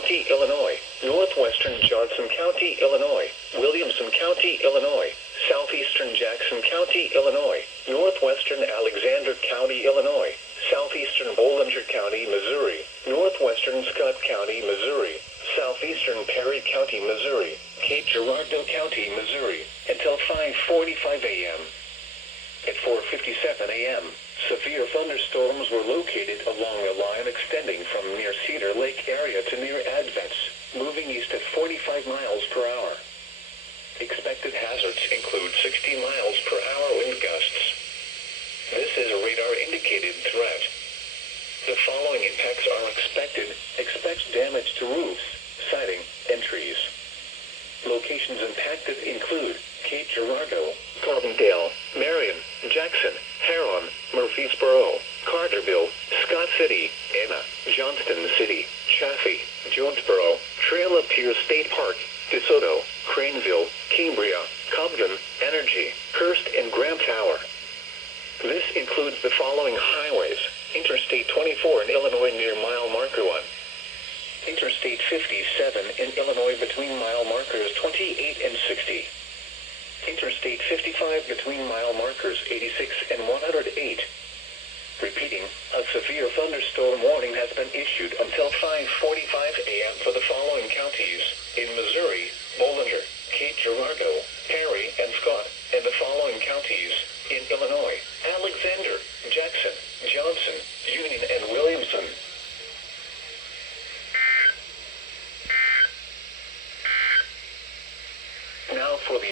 County, Illinois, northwestern Johnson County, Illinois, Williamson County, Illinois, southeastern Jackson County, Illinois, northwestern Alexander County, Illinois, southeastern Bollinger County, Missouri, northwestern Scott County, Missouri, southeastern Perry County, Missouri, Cape Girardeau County, Missouri, until 5:45 a.m. At 4:57 a.m., severe thunderstorms were located along a line extending from near Cedar Lake area to near Advents, moving east at 45 miles per hour. Expected hazards include 60 miles per hour wind gusts. This is a radar-indicated threat. The following impacts are expected. Expect damage to roofs, siding, and trees. Locations impacted include Cape Girardeau, Carbondale, Marion, Jackson, Huron, Murfreesboro, Carterville, Scott City, Anna, Johnston City, Chaffee, Jonesboro, Trail of Tears State Park, DeSoto, Craneville, Cambria, Cobden, Energy, Hurst, and Graham Tower. This includes the following highways: Interstate 24 in Illinois near mile marker 1. Interstate 57 in Illinois between mile markers 28 and 60. Interstate 55 between mile markers 86 and 108. Repeating, a severe thunderstorm warning has been issued until 5:45 a.m. for the following counties: in Missouri, Bollinger, Cape Girardeau, Perry, and Scott, and the following counties: in Illinois, Alexander, Jackson, Johnson, Union, and Williamson. Now for the